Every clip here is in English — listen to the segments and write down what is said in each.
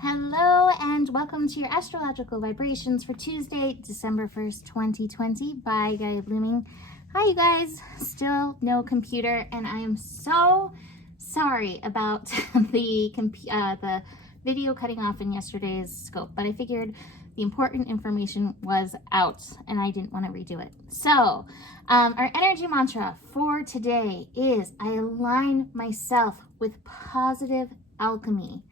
Hello and welcome to your astrological vibrations for Tuesday, December 1st, 2020 by Gaia Blooming. Hi you guys, still no computer and I am so sorry about the video cutting off in yesterday's scope, but I figured the important information was out and I didn't want to redo it. So our energy mantra for today is I align myself with positive alchemy.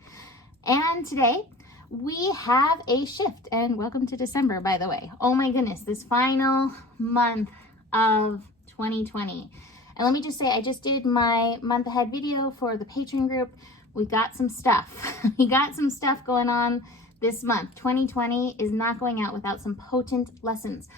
And today we have a shift, and welcome to December, by the way. Oh my goodness, this final month of 2020. And let me just say, I just did my month ahead video for the Patreon group. We got some stuff. We got some stuff going on this month. 2020 is not going out without some potent lessons.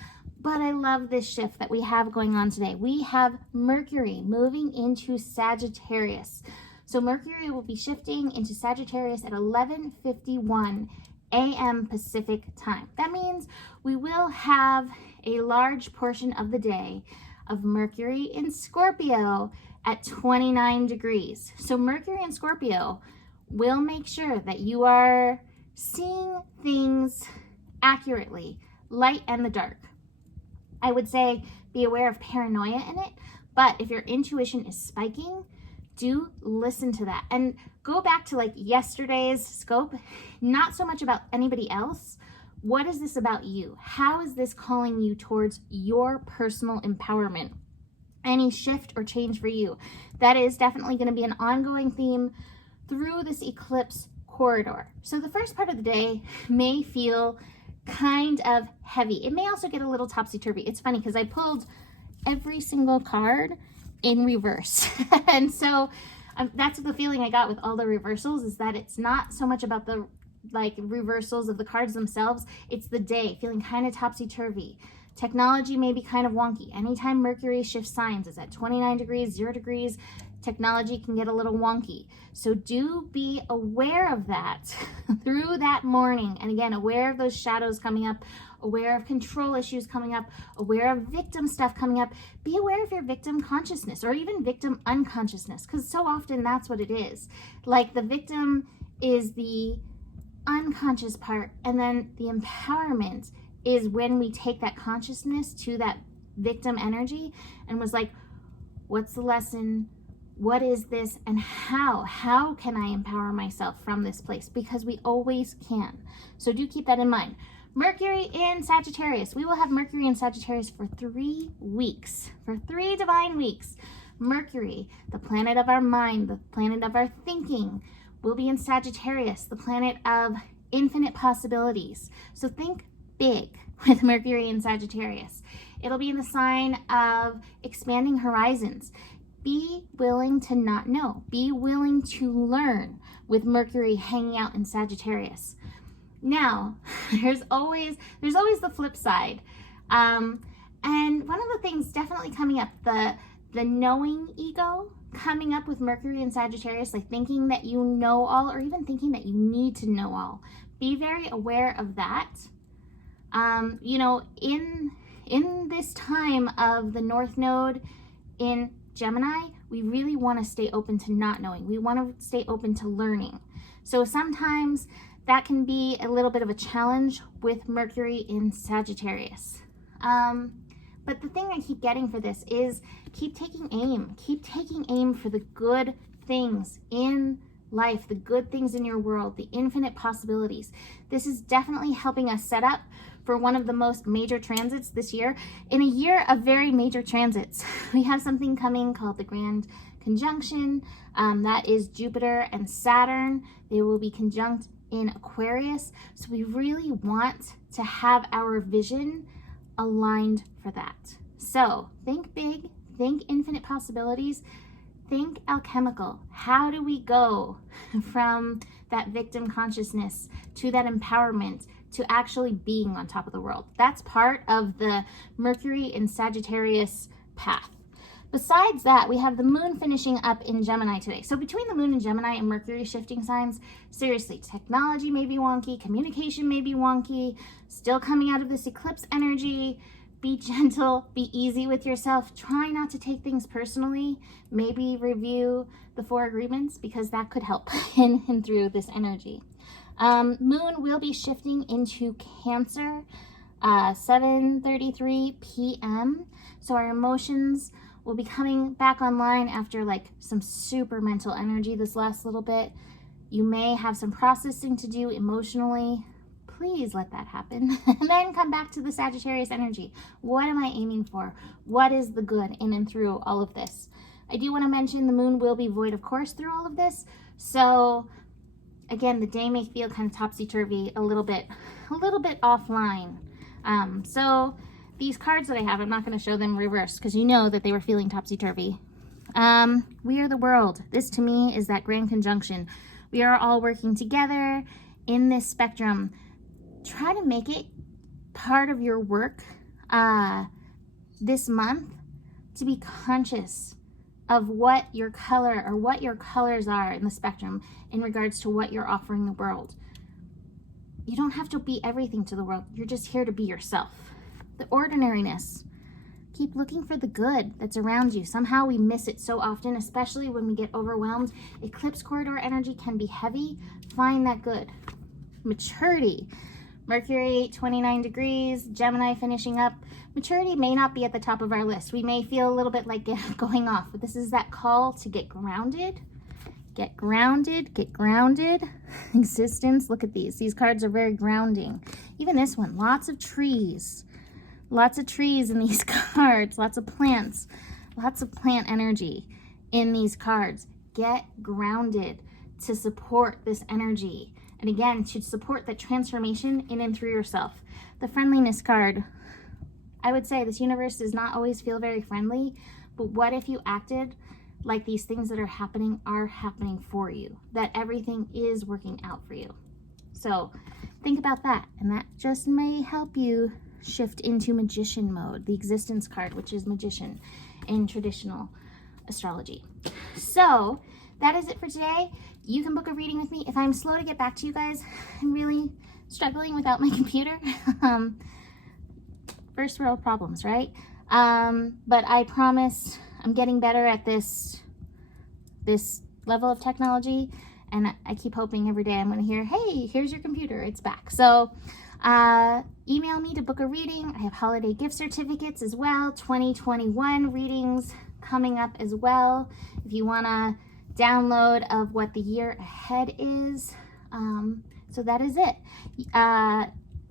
But I love this shift that we have going on today. We have Mercury moving into Sagittarius. So Mercury will be shifting into Sagittarius at 11:51 a.m. Pacific time. That means we will have a large portion of the day of Mercury in Scorpio at 29 degrees. So Mercury in Scorpio will make sure that you are seeing things accurately, light and the dark. I would say be aware of paranoia in it, but if your intuition is spiking, do listen to that and go back to like yesterday's scope, not so much about anybody else. What is this about you? How is this calling you towards your personal empowerment? Any shift or change for you? That is definitely going to be an ongoing theme through this eclipse corridor. So the first part of the day may feel kind of heavy. It may also get a little topsy-turvy. It's funny because I pulled every single card in reverse. And so that's the feeling I got with all the reversals, is that it's not so much about the reversals of the cards themselves, it's the day feeling kind of topsy-turvy. Technology may be kind of wonky. Anytime Mercury shifts signs, is at 29 degrees, 0 degrees, technology can get a little wonky. So do be aware of that through that morning. And again, aware of those shadows coming up, aware of control issues coming up, aware of victim stuff coming up. Be aware of your victim consciousness or even victim unconsciousness, because so often that's what it is. Like the victim is the unconscious part, and then the empowerment is when we take that consciousness to that victim energy and was like, what's the lesson? What is this? And how can I empower myself from this place? Because we always can. So do keep that in mind. Mercury in Sagittarius. We will have Mercury in Sagittarius for 3 weeks, for 3 divine weeks. Mercury, the planet of our mind, the planet of our thinking, will be in Sagittarius, the planet of infinite possibilities. So think big with Mercury in Sagittarius. It'll be in the sign of expanding horizons. Be willing to not know. Be willing to learn with Mercury hanging out in Sagittarius. Now, there's always the flip side. And one of the things definitely coming up, the knowing ego coming up with Mercury and Sagittarius, like thinking that you know all or even thinking that you need to know all. Be very aware of that. In this time of the North Node in Gemini, we really want to stay open to not knowing. We want to stay open to learning. So sometimes that can be a little bit of a challenge with Mercury in Sagittarius. But the thing I keep getting for this is keep taking aim. Keep taking aim for the good things in life, the good things in your world, the infinite possibilities. This is definitely helping us set up for one of the most major transits this year. In a year of very major transits, we have something coming called the Grand Conjunction. That is Jupiter and Saturn. They will be conjunct in Aquarius. So we really want to have our vision aligned for that. So think big, think infinite possibilities, think alchemical. How do we go from that victim consciousness to that empowerment to actually being on top of the world? That's part of the Mercury in Sagittarius path. Besides that, we have the moon finishing up in Gemini today. So between the moon in Gemini and Mercury shifting signs, seriously, technology may be wonky, communication may be wonky, still coming out of this eclipse energy. be gentle, be easy with yourself. Try not to take things personally. Maybe review the 4 agreements because that could help in and through this energy. Moon will be shifting into Cancer, 7:33 p.m. So our emotions will be coming back online after like some super mental energy this last little bit. You may have some processing to do emotionally. Please let that happen. And then come back to the Sagittarius energy. What am I aiming for? What is the good in and through all of this? I do want to mention the moon will be void of course through all of this. So again, the day may feel kind of topsy-turvy, a little bit offline. So these cards that I have, I'm not going to show them reversed because you know that they were feeling topsy-turvy. We are the world. This to me is that grand conjunction. We are all working together in this spectrum. Try to make it part of your work this month to be conscious of what your color or what your colors are in the spectrum in regards to what you're offering the world. You don't have to be everything to the world. You're just here to be yourself. The ordinariness. Keep looking for the good that's around you. Somehow we miss it so often, especially when we get overwhelmed. Eclipse corridor energy can be heavy. Find that good. Maturity. Mercury, 29 degrees, Gemini finishing up. Maturity may not be at the top of our list. We may feel a little bit like going off, but this is that call to get grounded. Get grounded, get grounded. Existence, look at these. These cards are very grounding. Even this one, lots of trees. Lots of trees in these cards, lots of plants, lots of plant energy in these cards. Get grounded to support this energy. And again, to support that transformation in and through yourself. The friendliness card, I would say this universe does not always feel very friendly, but what if you acted like these things that are happening for you, that everything is working out for you? So think about that, and that just may help you shift into magician mode, the existence card, which is magician in traditional astrology. So that is it for today. You can book a reading with me. If I'm slow to get back to you guys, I'm really struggling without my computer. First world problems, right? But I promise I'm getting better at this level of technology, and I keep hoping every day I'm going to hear, hey, here's your computer, it's back. So email me to book a reading. I have holiday gift certificates as well, 2021 readings coming up as well. If you want to download of what the year ahead is. So that is it.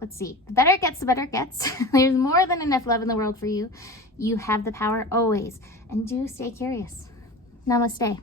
Let's see. The better it gets, the better it gets. There's more than enough love in the world for you. You have the power always. And do stay curious. Namaste.